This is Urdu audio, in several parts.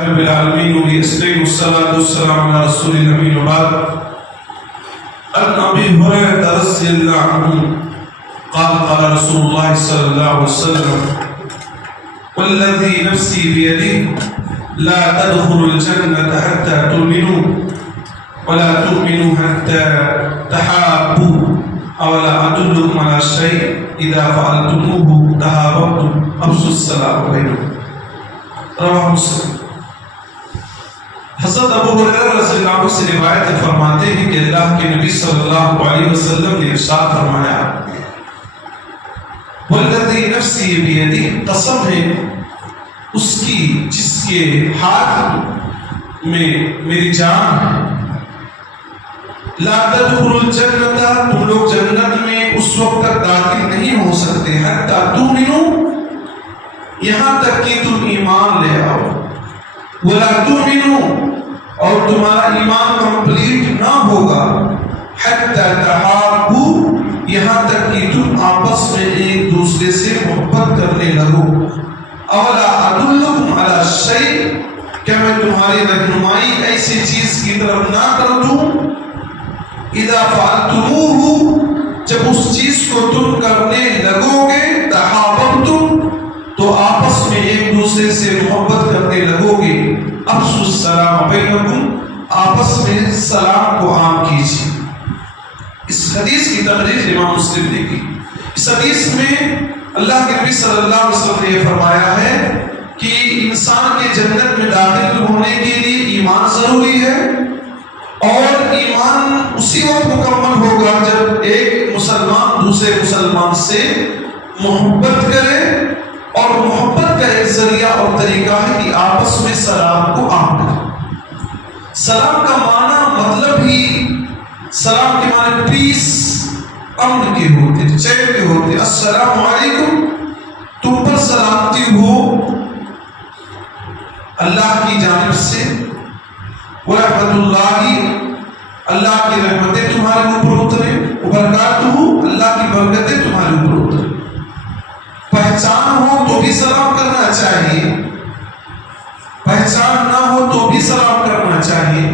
رب العالمين وبأسره والصلاة والسلام على رسول الأمين وبعد. عن أبي هريرة رضي الله عنه قال قال رسول الله صلى الله عليه وسلم والذي نفسي بيده لا تدخلوا الجنة حتى تؤمنوا ولا تؤمنوا حتى تحابوا أولا أدلكم على شيء إذا فعلتموه تحاببتم أفشوا السلام بينكم. رواه مسلم. حضرت ابو ہریرہ رضی اللہ عنہ سے روایت فرماتے ہیں کہ اللہ کے نبی صلی اللہ علیہ وسلم نے ارشاد فرمایا والذی نفسی بیدی، قسم ہے اس کی جس کے ہاتھ میں میری جان ہے، لا تدخلوا الجنہ، تم لوگ جنت میں اس وقت تک داخل نہیں ہو سکتے حتی تؤمنوا، یہاں تک کہ تم ایمان لے آؤ، ولا تؤمنوا، اور تمہارا ایمان کمپلیٹ نہ ہوگا، حتی تحابوا، یہاں تک کہ تم آپس میں ایک دوسرے سے محبت کرنے لگو، اولا ادلکم علی شیء، کیا میں تمہاری رہنمائی ایسی چیز کی طرف نہ کر دوں، اذا فعلتموہ، جب اس چیز کو تم کرنے لگو گے، تحاببتم، تو آپس میں ایک دوسرے سے محبت کرنے لگو گے، افشوا السلام بینکم، آپس میں سلام کو عام کیجیے۔ اس حدیث کی تقریر امام مسلم نے کی۔ اس حدیث میں اللہ کے نبی صلی اللہ علیہ وسلم نے یہ فرمایا ہے کہ انسان کے جنت میں داخل ہونے کے لیے ایمان ضروری ہے، اور ایمان اسی وقت مکمل ہوگا جب ایک مسلمان دوسرے مسلمان سے محبت کرے، اور محبت کا ایک ذریعہ اور طریقہ ہے کہ آپس میں سلام کو عام کرے۔ سلام کا معنی مطلب ہی، سلام کے معنی پیس، امن کے ہوتے، چین کے ہوتے۔ السلام علیکم، تم پر سلامتی ہو اللہ کی جانب سے، ورحمت اللہ، اللہ کی رحمتیں تمہارے اوپر اترے، وبرکاتہ، اللہ کی برکتیں تمہارے اوپر اترے۔ پہچان ہو تو بھی سلام کرنا چاہیے، پہچان نہ ہو تو بھی سلام کرنا چاہیے۔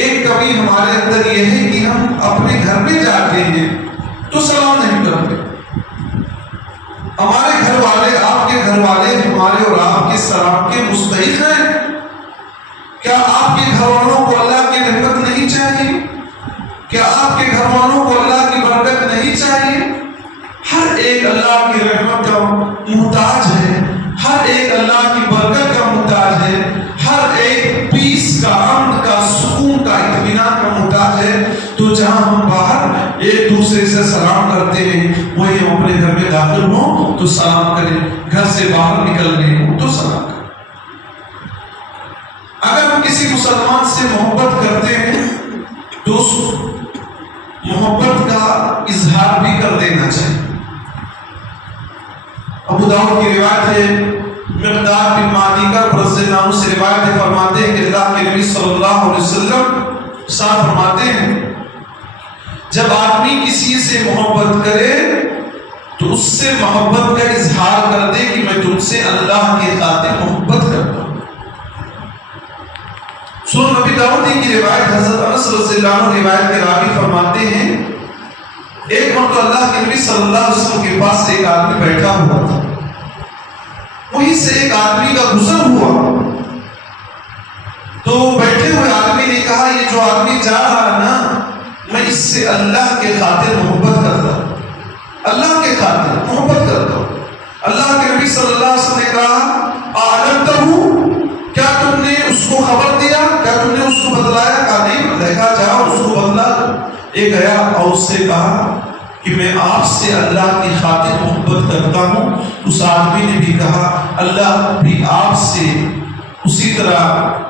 ایک کمی ہمارے اندر یہ ہے کہ ہم اپنے گھر میں جاتے ہیں تو سلام نہیں کرتے۔ ہمارے گھر والے، آپ کے گھر والے ہمارے اور آپ کے سلام کے مستحق ہیں۔ کیا آپ کے گھر والوں کو اللہ کی رحمت نہیں چاہیے؟ کیا آپ کے گھر والوں کو اللہ کی برکت نہیں چاہیے؟ ہر ایک اللہ کی رحمت کا محتاج ہے، ہر ایک اللہ کی برکت کا محتاج ہے، ہر ایک پیس کا، امن کا، سکون کا، اطمینان کا محتاج ہے۔ تو جہاں ہم باہر ایک دوسرے سے سلام کرتے ہیں، وہی ہم اپنے گھر میں داخل ہوں تو سلام کریں، گھر سے باہر نکلنے ہوں تو سلام کریں۔ اگر ہم کسی مسلمان سے محبت کرتے ہیں تو اس محبت کا اظہار بھی کر دینا چاہیے۔ ابو داؤد کی روایت ہے، مقدار بن معدی کا رضی اللہ عنہ سے روایت ہے، فرماتے ہیں کہ اللہ کے نبی صلی اللہ علیہ وسلم ارشاد فرماتے ہیں جب آدمی کسی سے محبت کرے تو اس سے محبت کا اظہار کر دے کہ میں تم سے اللہ کے خاطر محبت کرتا ہوں۔ سنن نبی داؤدی کی روایت، حضرت انس رضی اللہ عنہ روایت کے راوی فرماتے ہیں ایک مرتبہ اللہ کے نبی صلی اللہ علیہ وسلم کے پاس ایک آدمی بیٹھا ہوا تھا، وہیں سے ایک آدمی کا گزر ہوا، تو بیٹھے ہوئے آدمی نے کہا یہ جو آدمی جا رہا ہے نا، میں اس سے اللہ کے خاطر محبت کرتا ہوں، اللہ کے خاطر محبت کرتا ہوں۔ اللہ کے نبی صلی اللہ علیہ وسلم نے کہا اعلمتہ، کیا تم نے اس کو خبر دیا، کیا تم نے اس کو بتلایا؟ کہا نہیں، دیکھا جاؤ اس کو بدلا۔ ایک گیا اور اس سے کہا کہ میں آپ سے اللہ کی خاطر محبت کرتا ہوں۔ اس آدمی نے بھی کہا اللہ بھی آپ سے اسی طرح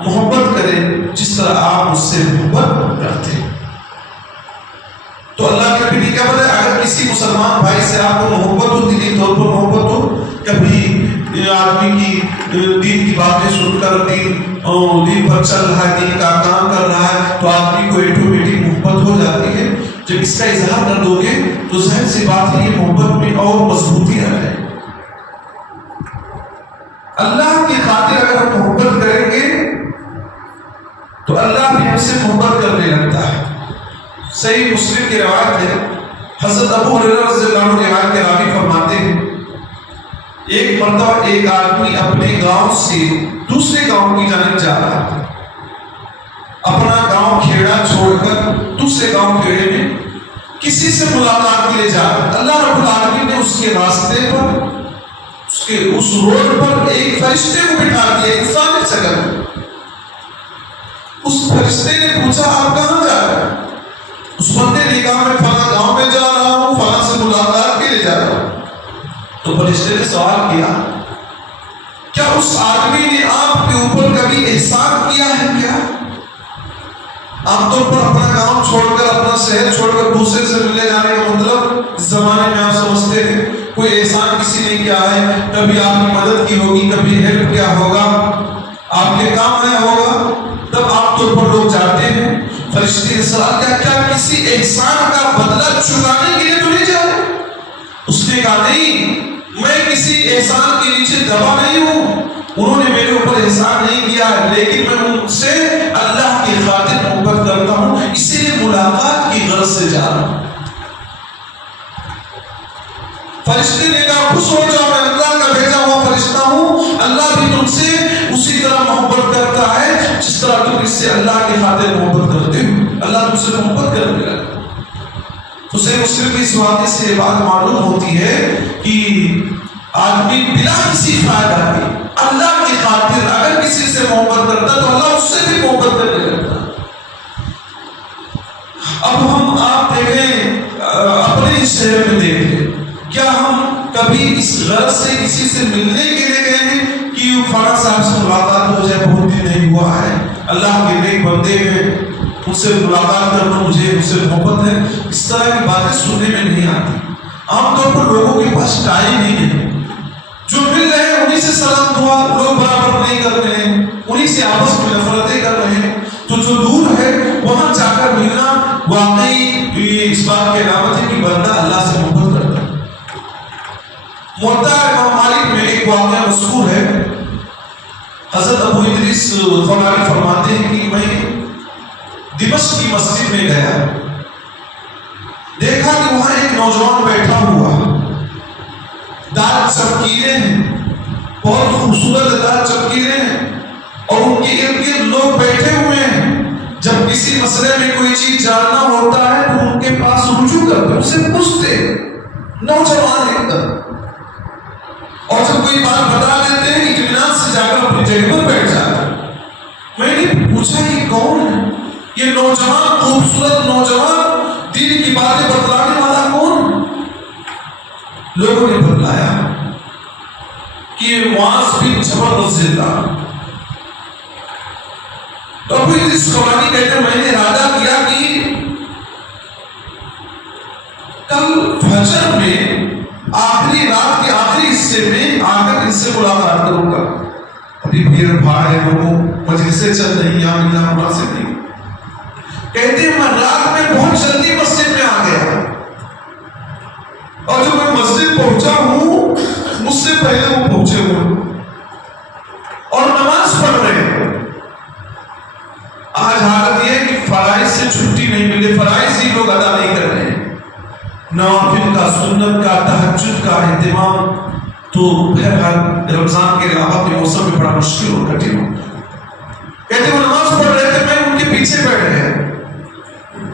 محبت کرے جس طرح آپ اس سے محبت کرتے ہیں۔ تو اللہ کے نبی نے کیا بتایا، اگر کسی مسلمان بھائی سے آپ کو محبت ہو، دلی طور پر محبت ہو، کبھی آدمی کی دین کی باتیں سن کر دین پر چل رہا ہے، دین کا کام کر رہا ہے، تو آدمی کو ایٹومیٹک محبت ہو جاتی ہے۔ جب اس کا اظہار کر دو گے تو ظاہر سی بات ہے یہ محبت میں اور مضبوطی آ جائے۔ اللہ کی خاطر اگر ہم ان سے محبت کرنے لگتا ہے۔ صحیح مسلم کی روایت ہے، حضرت ابو ہریرہ رضی اللہ عنہ روایت کے راوی فرماتے ہیں ایک مرتبہ ایک آدمی اپنے گاؤں سے دوسرے گاؤں کی جانب جا رہا تھا، اپنا گاؤں کھیڑا چھوڑ کر دوسرے گاؤں کھیڑے میں کسی سے ملاقات کے لیے جا رہا ہے۔ اللہ رب العالمین نے اس کے راستے پر اس روڈ پر ایک فرشتے کو بٹھا دیا، انسانی شکل میں۔ اس فرشتے نے پوچھا آپ کہاں جا رہے ہیں؟ اس بندے نے کہا میں فلاں گاؤں میں جا رہا ہوں، فلاں سے ملاقات کے لیے جا رہا ہوں۔ تو فرشتے نے سوال کیا کیا اس آدمی نے آپ کے اوپر کبھی احسان کیا ہے کیا؟ عام طور پر اپنا گاؤں چھوڑ کر اپنا شہر چھوڑ کر دوسرے سے ملنے جانے کا مطلب اس زمانے میں آپ سمجھتے ہیں کوئی احسان کسی نے کیا ہے، کبھی آپ کی مدد کی ہوگی، کبھی ہیلپ کیا ہوگا، آپ کے کام آیا ہوگا، تب عام طور پر لوگ جاتے ہیں۔ فرشتے نے سوال کیا کیا کسی احسان کا بدلہ چکانے کے لیے تو نہیں جا رہے؟ اس نے کہا نہیں، میں کسی احسان کے نیچے دبا نہیں ہوں، انہوں نے میرے اوپر احسان نہیں کیا ہے، لیکن میں ان سے اللہ کی خاطر محبت کرتا ہوں، اسی لیے ملاقات کی غرض سے جا رہا ہوں۔ فرشتے نے کہا خوش ہو جاؤ، میں اللہ کا بھیجا ہوا فرشتہ ہوں، اللہ بھی تم سے اسی طرح محبت کرتا ہے جس طرح تم اس سے اللہ کی خاطر محبت کرتے ہو، اللہ تم سے محبت کرنے لگا۔ تو صحیح مسلم کی اس واقعے سے یہ بات معلوم ہوتی ہے کہ آدمی بلا کسی فائدہ کے اللہ کی خاطر اگر کسی سے محبت کرتا تو اللہ اس سے بھی محبت کرنے لگتا۔ اب ہم آپ دیکھیں اپنے اس شہر میں دیکھیں، کیا ہم کبھی اس غرض سے کسی سے ملنے کے لیے گئے ہیں کہ فلاں صاحب سے ملاقات ہو جائے، بہت دن نہیں ہوا ہے، اللہ کے نیک بندے ہیں، ان سے ملاقات کرنا مجھے ان سے محبت ہے، اس طرح کی باتیں سننے میں نہیں آتی۔ عام طور پر لوگوں کے پاس ٹائم ہی نہیں، جو مل رہے ہیں انہی سے سلام دعا لوگ برابر نہیں کر رہے ہیں، انہی سے آپس میں نفرتیں کر رہے ہیں، تو جو دور ہے وہاں جا کر ملنا واقعی اس بات کی علامت ہے کہ بندہ اللہ سے محبت کرتا ہے۔ موطا امام مالک میں ایک واقعہ مذکور ہے، حضرت ابو ادریس خولانی فرماتے ہیں کہ میں دمشق کی مسجد میں گیا، دیکھا کہ وہاں ایک نوجوان بیٹھا ہوا، دار چمکیلے ہیں، بہت خوبصورت دار چمکیلے ہیں، اور ان کے ارد گرد لوگ بیٹھے ہوئے ہیں۔ جب کسی مسئلے میں کوئی چیز جاننا ہوتا ہے تو ان کے پاس رجوع کرتے، ان سے پوچھتے، نوجوان ایک دم، اور جب کوئی بات بتا دیتے ہیں اطمینان سے جا کر اپنی جگہ پر بیٹھ جاتے۔ میں نے پوچھا یہ کون ہے؟ یہ نوجوان خوبصورت نوجوان دین کی باتیں بتلانے والا کون؟ لوگوں نے بتلایا کہ یہ معاذ بن جبل رضی اللہ عنہ۔ تو ابو ادریس خولانی کہتے ہیں میں نے ارادہ کیا کہ کل فجر میں آخری رات کے آخری حصے میں آ کر ان سے ملاقات کروں گا۔ ابھی بھیڑ بھاڑ ہے، لوگوں مجلسیں چل رہی، یہاں ملنا مناسب نہیں۔ کہتے ہیں میں رات میں بہت جلدی مسجد میں آ گیا، اور جب میں مسجد پہنچا ہوں مجھ سے پہلے وہ پہنچے ہوئے اور نماز پڑھ رہے ہیں۔ آج حالت یہ ہے کہ فرائض سے چھٹی نہیں ملے، فرائض ہی لوگ ادا نہیں کر رہے ہیں، نوافل کا، سنت کا، تہجد کا اہتمام تو بہرحال رمضان کے علاوہ کے موسم میں بڑا مشکل اور کٹھن ہوتا ہے۔ کہتے وہ نماز پڑھ رہے تھے، میں ان کے پیچھے بیٹھ گیا،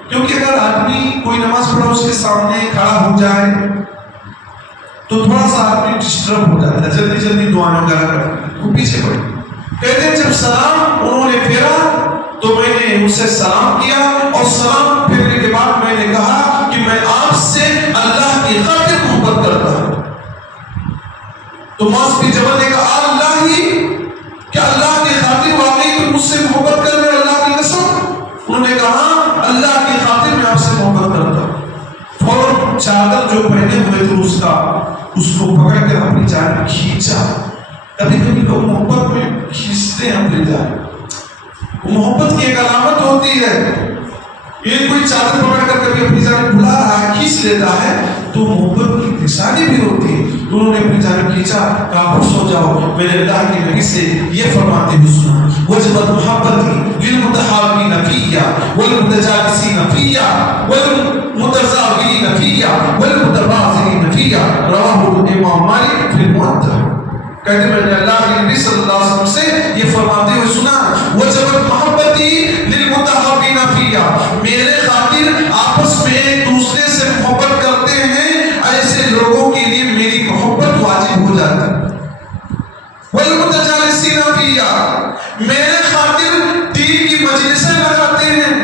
کیونکہ اگر آدمی کوئی نماز پڑھا اس کے سامنے کھڑا ہو جائے تو تھوڑا سا آدمی ڈسٹرب ہو جاتا ہے، جلدی جلدی دعائیں وغیرہ کرتا ہے، وہ پیچھے بیٹھ۔ کہتے ہیں جب سلام انہوں نے پھیرا تو میں نے ان سے سلام کیا، اور سلام پھیرنے کے بعد میں نے کہا کہ میں آپ سے اللہ کی خاطر محبت کرتا ہوں۔ تو معاذ بن جبل نے کہا اللہ ہی، کیا اللہ کی خاطر واقعی تم مجھ سے محبت کر رہے ہو اللہ کی قسم؟ انہوں نے کہا اللہ کی خاطر میں آپ سے محبت کرتا ہوں۔ فوراً چادر جو پہنے ہوئے تھے اس کو پکڑ کر اپنی جانب کھینچا۔ کبھی کبھی لوگ محبت میں کھینچتے ہیں اپنی جانب، محبت کی ایک علامت ہوتی ہے۔ یہ کوئی چادر پکڑ کر کبھی اپنی جانب بلا رہا ہے، کھینچ لیتا ہے تو محبت کی نشانی بھی ہوتی ہے۔ انہوں نے اپنی جانب کھینچا، کہا خوش ہو جاؤ، میں نے اللہ کے نبی سے یہ فرماتے ہوئے سنا وجبت محبتی للمتحابین فيا والمتجالسين فيا والمتزاورين فيا والمتباذلين فيا رواه الامام مالک فی الموطأ. کہتے میں نے اللہ کے نبی صلی اللہ علیہ وسلم سے یہ فرماتے ہوئے سنا وجبت محبتی للمتحابین فیا، میرے خاطر آپس میں ایک دوسرے سے محبت کرتے ہیں ایسے لوگوں کے لیے میری محبت واجب ہو جاتی ہے. والمتجالسین فیا، میرے خاطر دین کی مجلسیں لگاتے ہیں،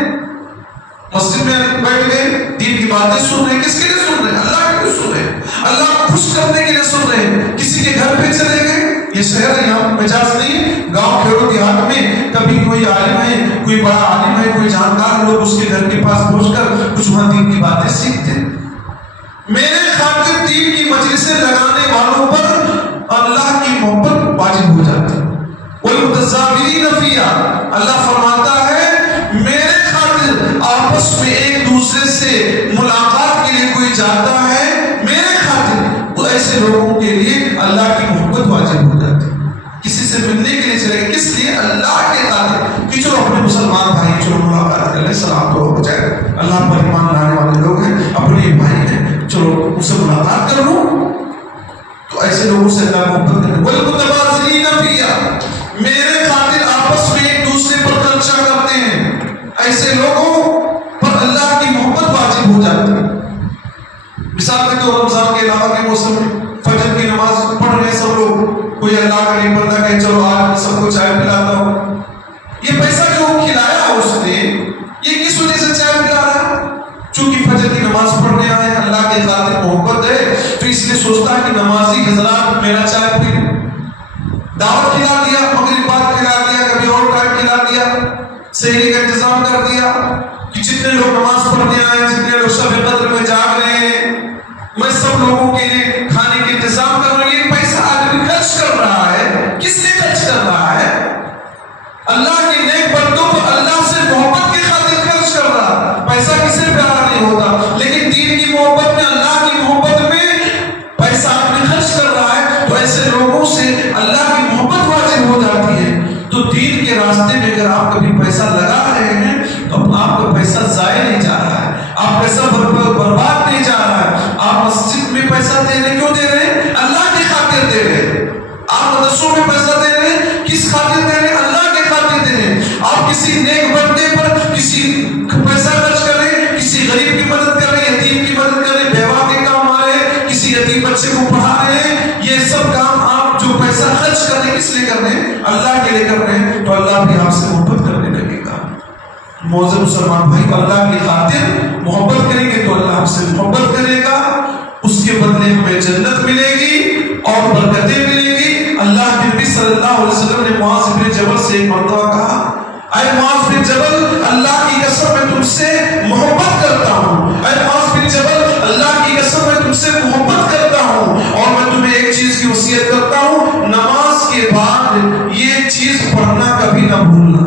مسجد میں بیٹھ گئے دین کی باتیں سن رہے ہیں. کس کے لیے سن رہے ہیں؟ اللہ کے لیے سن رہے ہیں، اللہ کو خوش کرنے کے لیے سن رہے ہیں. کسی کے گھر پہ چلے گئے، یہ شہر ہے یہاں مجاز نہیں ہے، گاؤں کھیڑوں دیہات میں کبھی کوئی عالم ہے، کوئی بڑا عالم ہے، کوئی جانکار لوگ اس کے گھر کے پاس پہنچ کر کچھ وہاں دین کی باتیں سیکھتے ہیں. میرے خاطر دین کی مجلسیں لگانے والوں پر اللہ کی محبت واجب ہو جاتی ہے. والمتزاورین فیا، اللہ فرماتا ہے میرے خاطر آپس میں ایک دوسرے سے ملاقات کے لیے کوئی جاتا ہے، میرے خاطر ایسے لوگوں کے لیے اللہ کی محبت واجب ہو جاتی ہے. کسی سے ملنے کے لیے چلے، کس لیے؟ اللہ کے خاطر کہ چلو اپنے مسلمان بھائی چلو ملاقات کر لیں، سلام تو ہو جائے، اللہ پر ایمان لانے والے لوگ ہیں، اپنے بھائی ہیں، چلو ان سے ملاقات کر لوں. تو ایسے لوگوں سے اللہ محبت کرے. والمتباذلین فیا، میرے خاطر آپس میں ایک دوسرے پر خرچہ کرتے ہیں، ایسے لوگوں پر اللہ کی محبت واجب ہو جاتی ہے. مثال کے طور رمضان کے علاوہ کے موسم میں فجر کی نماز پڑھ رہے سب لوگ، کوئی اللہ کا نہیں بندہ کہ چلو آج میں سب کو چائے پلاتا ہوں. یہ پیسہ جو کھلایا اس نے، یہ کس وجہ سے چائے پلا رہا ہے؟ چونکہ فجر کی نماز پڑھنے آئے، اللہ کے خاطر محبت ہے تو اس لیے سوچتا ہے کہ نمازی حضرات میرا چائے پی، دعوت کھلا دیا، مغرب بعد کھلا دیا، کبھی اور ٹائم کھلا دیا، سحری کا انتظام کر دیا کہ جتنے لوگ نماز پڑھنے آئے، جتنے لوگ شب قدر میں جاگ رہے ہیں، میں سب لوگوں کے لیے کھانے کا انتظام کر رہا ہوں. یہ پیسہ آدمی خرچ کر رہا ہے، کس لیے خرچ کر رہا ہے؟ اللہ کے نیک بندوں پر اللہ سے محبت کی خاطر خرچ کر رہا. پیسہ کسے پیارا نہیں ہوتا، لیکن دین کی محبت میں، اللہ کی محبت میں پیسہ آدمی خرچ کر رہا ہے تو ایسے لوگوں سے اللہ کی محبت واجب ہو جاتی ہے. تو دین کے راستے میں اگر آپ کبھی پیسہ لگا رہے ہیں تو آپ کا پیسہ ضائع نہیں جا رہا ہے، آپ پیسہ برباد نہیں جا رہا ہے. آپ مسجد میں پیسہ دے رہے ہیں، کیوں دے رہے ہیں؟ اللہ کی خاطر دے رہے ہیں. آپ مدرسوں میں پیسہ دے رہے ہیں، کس خاطر دے رہے ہیں؟ اللہ کی خاطر دے رہے ہیں. آپ کسی نیک بندے پر کسی پیسہ خرچ کریں، کسی غریب کی مدد کریں، یتیم کی مدد کریں، بیوہ کے کام آ رہے ہیں، کسی یتیم بچے کو پڑھا رہے ہیں، یہ سب کام آپ جو پیسہ خرچ کر رہے ہیں کس لیے کر رہے ہیں؟ اللہ کے لیے کر رہے ہیں. تو اللہ بھی آپ سے محبت کرنے لگے گا. معزز مسلمان بھائی، اللہ کی خاطر محبت کریں گے تو اللہ ہم سے محبت کرے گا، اس کے بدلے ہمیں جنت ملے گی اور برکتیں ملے گی. اللہ کے نبی صلی اللہ علیہ وسلم نے معاذ بن جبل سے ایک مرتبہ کہا، اے معاذ بن جبل، اللہ کی قسم میں تم سے محبت کرتا ہوں، اے معاذ بن جبل، اللہ کی قسم میں تم سے محبت کرتا ہوں اور میں تمہیں ایک چیز کی وصیت کرتا ہوں، نماز کے بعد یہ چیز پڑھنا کبھی نہ بھولنا.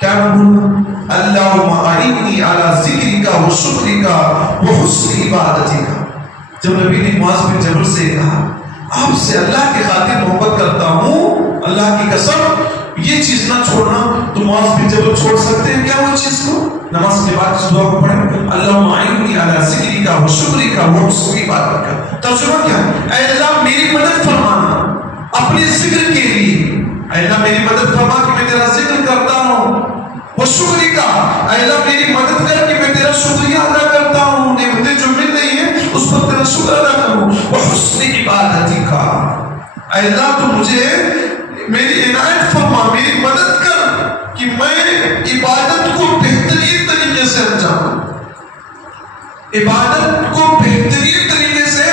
کیا نہ بھولنا؟ اللہم اعنی علی ذکرک و شکرک و حسن عبادتک. جب نبی نے معاذ بن جبل سے کہا آپ سے اللہ کی خاطر محبت کرتا ہوں، اللہ کی قسم یہ چیز نہ چھوڑنا، تو معاذ بن جبل چھوڑ سکتے ہیں کیا وہ چیز کو؟ نماز کے بعد اس دعا کو پڑھیں، اللہم اعنی علی ذکرک و شکرک و حسن عبادتک. ترجمہ کیا ہے؟ اے اللہ میری مدد فرمانا اپنے ذکر کے لیے، اے اللہ میری مدد فرما کہ میں تیرا ذکر کرتا ہوں، وہ شکری کا، اے اللہ میری مدد کر کہ میں تیرا شکریہ ادا کرتا ہوں، نعمتیں جو مل رہی ہیں اس پر تیرا شکر ادا کروں. وہ حسن عبادتی کا، اے اللہ تو مجھے میری عنایت فرما، میری مدد کر کہ میں عبادت کو بہترین طریقے سے انجام دوں. عبادت کو بہترین طریقے سے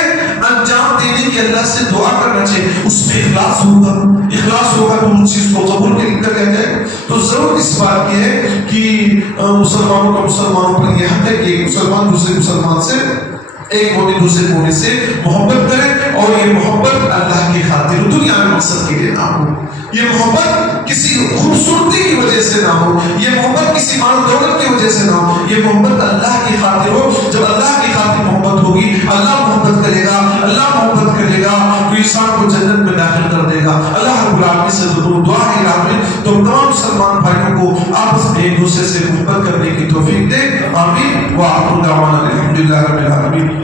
انجام دینے کی اللہ سے دعا کرنا چاہیے. اس میں اخلاص ہوگا، اخلاص ہوگا تو اس چیز کو قبول کر لیا جائے. تو ضرور اس بات کی ہے کہ مسلمانوں کا مسلمانوں پر یہ حق ہے کہ مسلمان دوسرے مسلمان سے ایک مونے دوسرے مونے سے محبت کرے، اور یہ محبت اللہ کی خاطر دنیا میں مقصد کے لیے نہ ہو. یہ محبت کسی خوبصورتی کی وجہ سے نہ ہو، یہ محبت کسی مال دولت کی وجہ سے نہ ہو، یہ محبت اللہ کی خاطر ہو۔ جب اللہ کی خاطر محبت ہوگی، اللہ محبت کرے گا، اللہ محبت کرے گا تو انسان کو جنت میں داخل کر دے گا۔ اللہ رب العالمین سے ضرور دعا ہے آمین۔ تو تمام مسلمان بھائیوں کو آپس میں ایک دوسرے سے محبت کرنے کی توفیق دے، آمین۔ وآخر دعوانا الحمدللہ رب العالمین۔